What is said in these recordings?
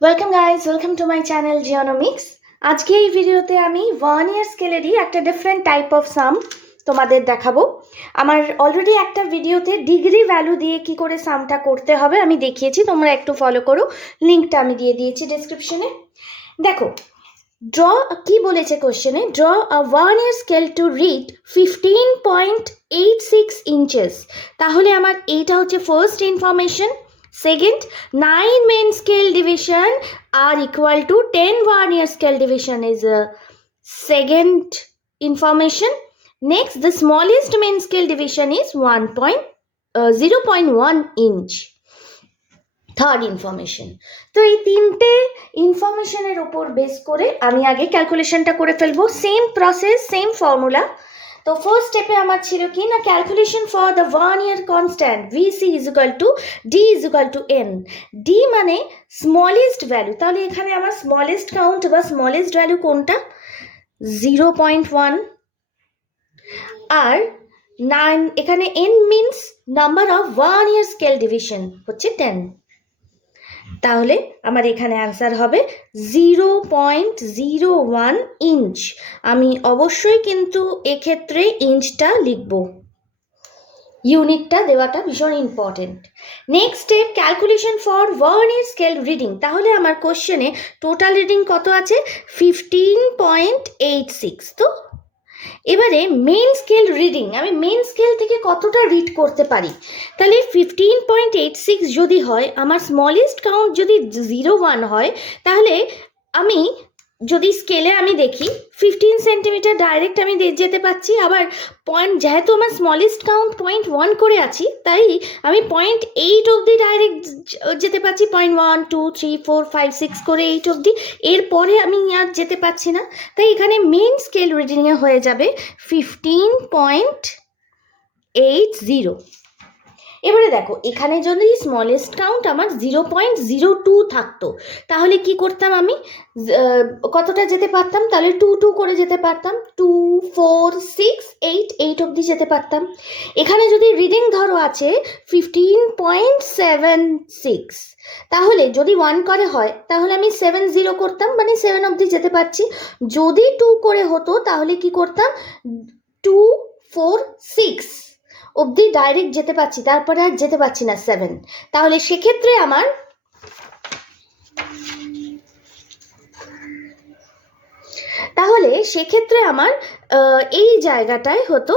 Welcome guys, welcome to my channel Geonomics. আজকে এই ভিডিওতে আমি 1 ইয়ার স্কেলেরই একটা ডিফারেন্ট টাইপ অফ সাম তোমাদের দেখাবো। আমার অলরেডি একটা ভিডিওতে ডিগ্রি ভ্যালু দিয়ে কি করে সামটা করতে হবে আমি দেখিয়েছি, তোমরা একটু ফলো করো, লিঙ্কটা আমি দিয়ে দিয়েছি ডেসক্রিপশনে। দেখো, ড্র কি বলেছে কোশ্চেনে, draw a 1 year scale to read 15.86 inches. তাহলে আমার এইটা হচ্ছে first information. Second, 9 main scale division are equal to 10 1 year scale division is a second information. Next, the smallest main scale division is 0.1 inch. Third information. তো এই তিনটে ইনফরমেশনের ওপর base করে আমি আগে ক্যালকুলেশনটা করে ফেলবো। Same process, same formula. তো ফার্স্ট স্টেপে আমার ছিল কি না, calculation for the 1 year constant VC is equal to D is equal to N. D মানে স্মলেস্ট ভ্যালু, তাহলে এখানে আমার স্মলেস্ট কাউন্ট বা স্মলেস্ট ভ্যালু কোনটা, 0.1। আর 9, এখানে N means number of 1 year scale division হচ্ছে 10। তাহলে আমার এখানে অ্যান্সার হবে 0.01 ইঞ্চ। আমি অবশ্যই কিন্তু এক্ষেত্রে ইঞ্চটা লিখব, ইউনিটটা দেওয়াটা ভীষণ important. Next step, calculation for 1 year scale reading. তাহলে আমার কোশ্চেনে টোটাল রিডিং কত আছে, 15.86। তো এবারে মেইন স্কেল রিডিং, আমি মেইন স্কেল থেকে কতটা রিড করতে পারি, তাহলে 15.86 যদি হয়, আমার স্মলেস্ট কাউন্ট যদি 0.1 হয়, তাহলে আমি যদি স্কেলে আমি দেখি 15 সেন্টিমিটার ডাইরেক্ট আমি যেতে পাচ্ছি। আবার পয়েন্ট, যেহেতু আমার স্মলেস্ট কাউন্ট 0.1 করে আছি, তাই আমি 0.8 অবধি ডাইরেক্ট যেতে পাচ্ছি। 0.1 2 3 4 5 6 করে 8 অবধি, এরপরে আমি আর যেতে পাচ্ছি না। তাই এখানে মেন স্কেল রিডিংয়ে হয়ে যাবে 15.80। এবারে দেখো, এখানে যদি স্মলেস্ট কাউন্ট আমার 0.02 থাকতো, তাহলে কি করতাম আমি, কতটা যেতে পারতাম, তাহলে 2 2 করে যেতে পারতাম, 2 4 6 8 8 অবধি যেতে পারতাম। এখানে যদি রিডিং ধরো আছে 15.76, তাহলে যদি 1 করে হয় তাহলে আমি 7 করতাম, মানে 7 অবধি যেতে পারছি। যদি 2 করে হতো তাহলে কি করতাম, 2 4 6 অবধি ডাইরেক্ট যেতে পারছি, তারপরে আর যেতে পারছি না 7। তাহলে সেক্ষেত্রে আমার এই জায়গাটায় হতো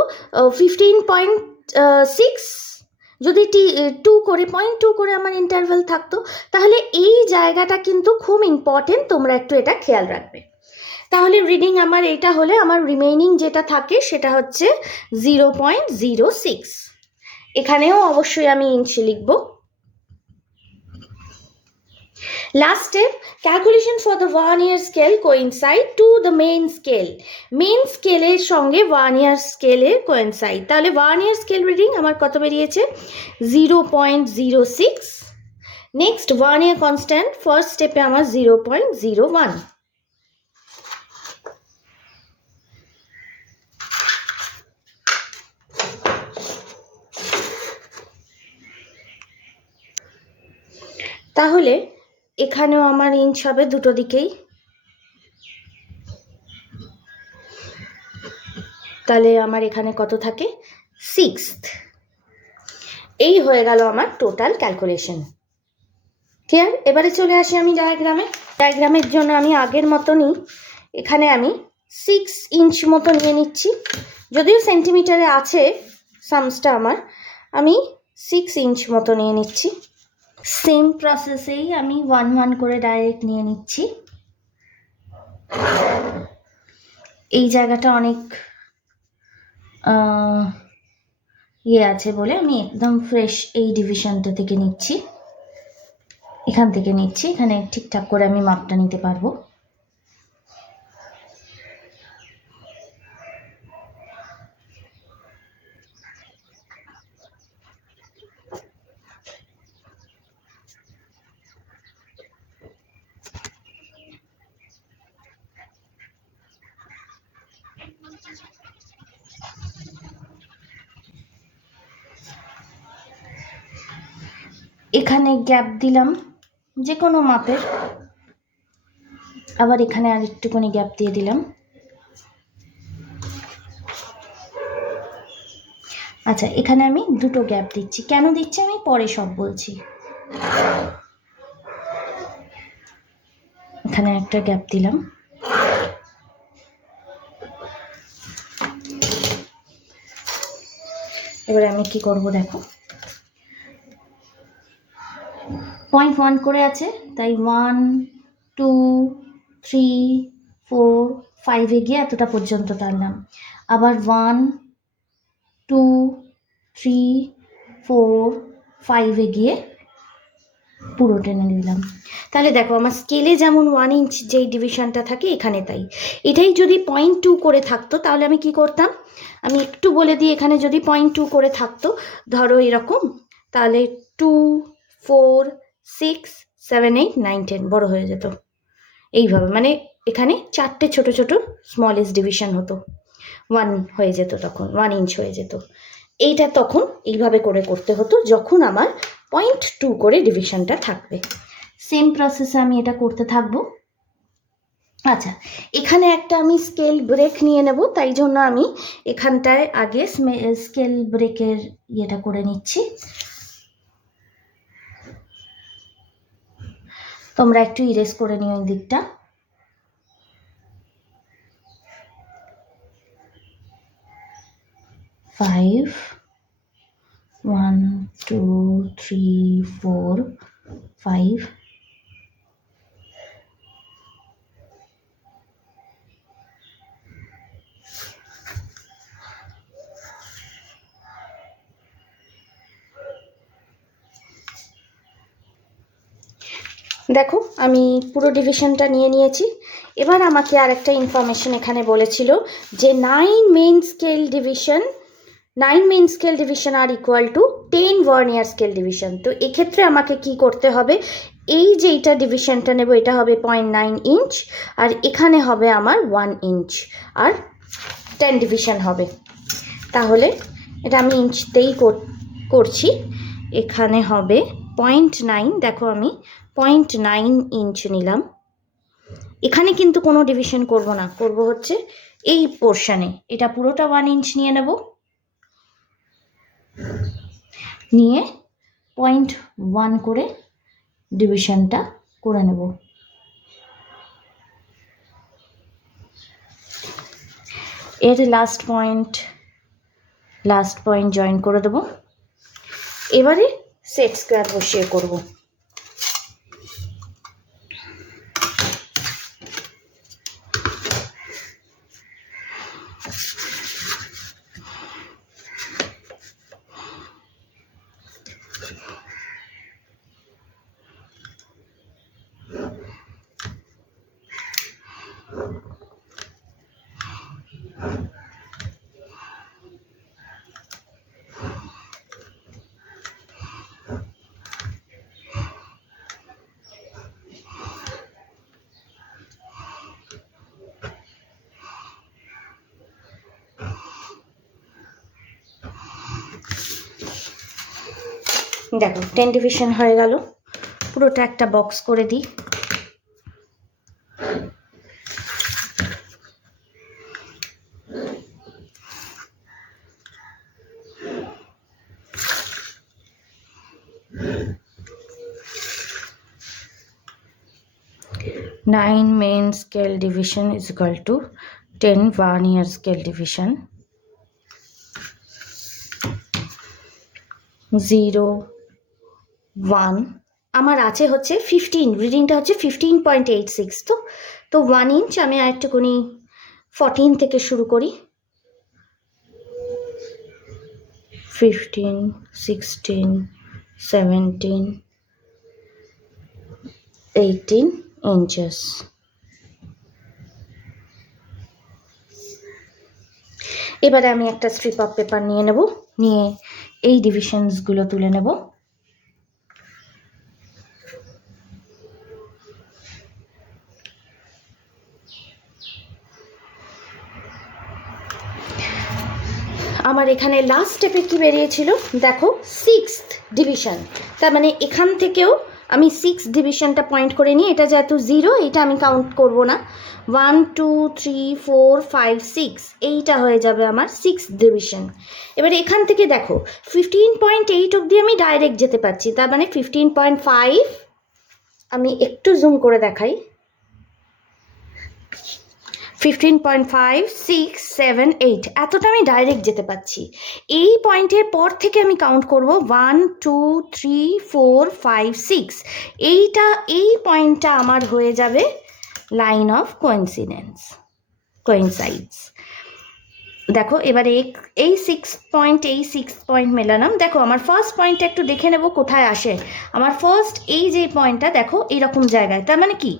15.6, যদি 2 করে 0.2 করে আমার ইন্টারভেল থাকতো। তাহলে এই জায়গাটা কিন্তু খুব ইম্পর্টেন্ট, তোমরা একটু এটা খেয়াল রাখবে। তাহলে রিডিং আমার এটা হলে আমার রিমেইনিং যেটা থাকে সেটা হচ্ছে 0.06। এখানেও অবশ্যই আমি ইঞ্চ লিখব। Last step, calculation for the 1 year scale coincide to the main scale. Main স্কেলের সঙ্গে 1 ইয়ার স্কেলের কোইনসাইড। তাহলে 1 ইয়ার স্কেল রিডিং আমার কত বেরিয়েছে, 0.06। নেক্সট 1 ইয়ার কনস্ট্যান্ট, ফার্স্ট স্টেপে আমার 0.01। তাহলে এখানেও আমার ইঞ্চ হবে দুটো দিকেই। তাহলে আমার এখানে কত থাকে, 6। এই হয়ে গেল আমার টোটাল ক্যালকুলেশন। ক্লিয়ার? এবারে চলে আসি আমি ডায়াগ্রামে। ডায়াগ্রামের জন্য আমি আগের মতনই এখানে আমি 6 ইঞ্চ মতো নিয়ে নিচ্ছি, যদিও সেন্টিমিটারে আছে সামসটা আমার, আমি 6 ইঞ্চ মতো নিয়ে নিচ্ছি। সেম প্রসেসেই আমি 1 1 করে ডাইরেক্ট নিয়ে নিচ্ছি। এই জায়গাটা অনেক আছে বলে আমি একদম ফ্রেশ এই ডিভিশনটা থেকে নিচ্ছি, এখান থেকে নিচ্ছি, এখানে ঠিকঠাক করে আমি মাপটা নিতে পারবো। এখানে গ্যাপ দিলাম যে কোনো মাপের, আবার এখানে আর একটুখানি গ্যাপ দিয়ে দিলাম। আচ্ছা, এখানে আমি দুটো গ্যাপ দিচ্ছি, কেন দিচ্ছি আমি পরে সব বলছি। এখানে একটা গ্যাপ দিলাম। এবারে আমি কি করব দেখো, 0.1 করে আছে, তাই 1 2 3 4 5 গিয়ে এতটা পর্যন্ত টানলাম। আবার 1 2 3 4 5 গিয়ে পুরো টেনে দিলাম। তাহলে দেখো আমার স্কেলে যেমন 1 ইঞ্চ যেই ডিভিশনটা থাকে এখানে তাই। এটাই যদি 0.2 করে থাকতো তাহলে আমি কি করতাম, আমি একটু বলে দিই, এখানে যদি 0.2 করে থাকতো ধরো এরকম, তাহলে 2 4 6 7 8 9 10 বড় হয়ে যেত এইভাবে, মানে এখানে 4টে ছোট ছোট স্মলেস্ট ডিভিশন হতো, 1 হয়ে যেত, তখন 1 ইঞ্চ হয়ে যেত। এইটা তখন এইভাবে করে করতে হতো যখন আমার 0.2 করে ডিভিশনটা থাকবে। সেম প্রসেসে আমি এটা করতে থাকবো। আচ্ছা, এখানে একটা আমি স্কেল ব্রেক নিয়ে নেব, তাই জন্য আমি এখানটায় আগে স্কেল ব্রেকের ইয়েটা করে নিচ্ছি। তোমরা একটু ইরেজ করে নিও এই দিকটা। ফাইভ 1 2 3 4 5 দেখো আমি পুরো ডিভিশনটা নিয়ে নিয়েছি। এবার আমাকে আর একটা ইনফরমেশন এখানে বলেছিল যে 9 main scale division are equal to 10 vernier scale division. তো এক্ষেত্রে আমাকে কি করতে হবে, এই যে এইটা ডিভিশনটা নেব এটা হবে 0.9 ইঞ্চ, আর এখানে হবে আমার 1 ইঞ্চ, আর 10 ডিভিশন হবে। তাহলে এটা আমি ইঞ্চতেই করছি, এখানে হবে 0.9, দেখো আমি 0.9 ইঞ্চ নিলাম। এখানে কিন্তু কোনো ডিভিশন করব না, করব হচ্ছে এই পোর্শনে, এটা পুরোটা 1 ইঞ্চ নিয়ে নেব, নিয়ে 0.1 করে ডিভিশনটা করে নেব। এর লাস্ট পয়েন্ট জয়েন করে দেব। এবারে সেট স্কোয়ার বসিয়ে করব। দেখো 10 ডিভিশন হয়ে গেল, পুরোটা একটা বক্স করে দিই। Nine main scale division is equal to 10 vernier scale division. 0 1 আমার আছে হচ্ছে 15, রিডিংটা হচ্ছে 15.86, তো 1 ইঞ্চ আমি আর একটুখানি 14 থেকে শুরু করি, 15 16 17 18 inches। এবারে আমি একটা স্ট্রিপ অফ পেপার নিয়ে নেব, নিয়ে এই ডিভিশনসগুলো তুলে নেব। আমার এখানে লাস্ট স্টেপে কি বেরিয়েছিল দেখো, 6th ডিভিশন, তার মানে এখান থেকেও আমি 6 ডিভিশনটা পয়েন্ট করে নিই, এটা যেহেতু 0 এটা আমি কাউন্ট করব না। 1 2 3 4 5 6 এইটা হয়ে যাবে আমার 6 ডিভিশন। এবার এখান থেকে দেখো 15.8 অবধি আমি ডাইরেক্ট যেতে পারছি, তার মানে 15.5, আমি একটু জুম করে দেখাই, 15.5 6 7 8 এতটা আমি ডাইরেক্ট যেতে পারছি। এই পয়েন্টের পর থেকে আমি কাউন্ট করব 1 2 3 4 5 6, এই পয়েন্টটা আমার হয়ে যাবে লাইন অফ কোইনসাইডস। দেখো এবারে এই 6 পয়েন্ট মেলালাম। দেখো আমার ফার্স্ট পয়েন্টটা একটু দেখে নেব কোথায় আসে। আমার ফার্স্ট এই যে পয়েন্টটা দেখো এইরকম জায়গায়, তার মানে কি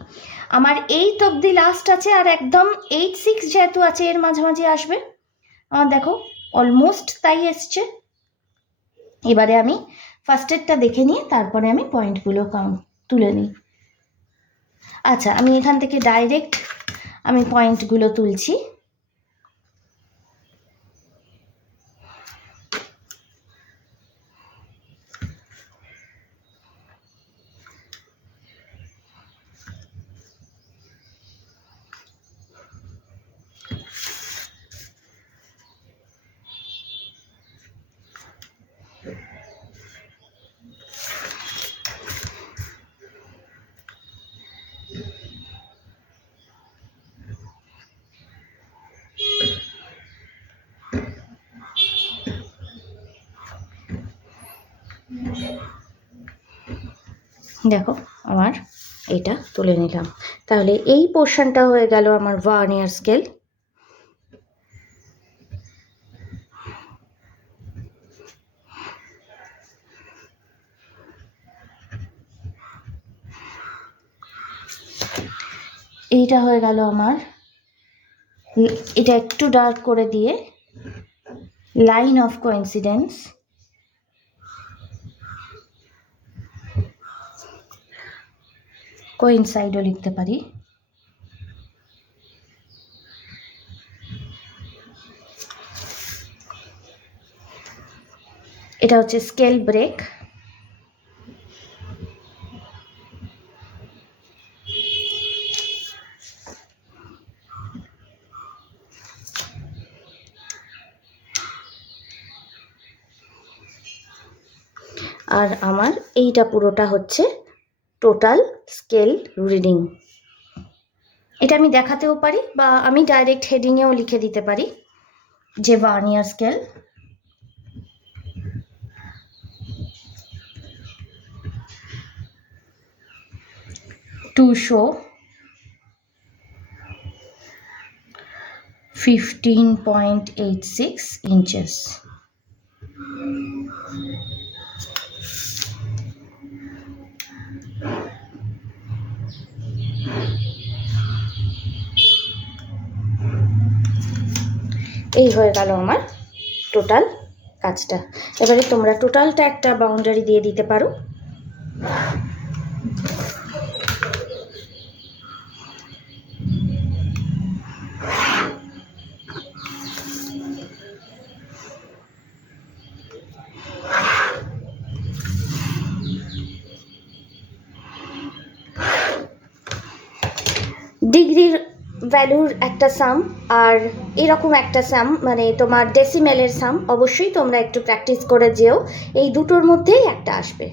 আমার 8 অবধি লাস্ট আছে, আর একদম 8 6 যেহেতু আছে এর মাঝামাঝি আসবে। আমার দেখো অলমোস্ট তাই এসছে। এবারে আমি ফার্স্টেরটা দেখে নিয়ে তারপরে আমি পয়েন্টগুলো তুলে নিই। আচ্ছা, আমি এখান থেকে ডাইরেক্ট আমি পয়েন্টগুলো তুলছি। দেখো আমার এটা তুলে নিলাম। তাহলে এই পোর্শনটা হয়ে গেল আমার ভার্নিয়ার স্কেল। এইটা হয়ে গেল আমার, এটা একটু ডার্ক করে দিয়ে লাইন অফ কোইন্সিডেন্স। কোইনসাইডও লিখতে পারি। এটা হচ্ছে স্কেল ব্রেক। আর আমার এইটা পুরোটা হচ্ছে টোটাল স্কেল রিডিং। এটা আমি দেখাতেও পারি বা আমি ডাইরেক্ট হেডিংয়েও লিখে দিতে পারি যে vernier scale. To show 15.86 inches. এই হয়ে গেল আমার টোটাল কাজটা। এবারে তোমরা টোটালটা একটা বাউন্ডারি দিয়ে দিতে পারো। ডিগ্রির ভ্যালুর একটা সাম আর এরকম একটা সাম, মানে তোমার ডেসিমেলের সাম, অবশ্যই তোমরা একটু প্র্যাকটিস করে যেও, এই দুটোর মধ্যেই একটা আসবে।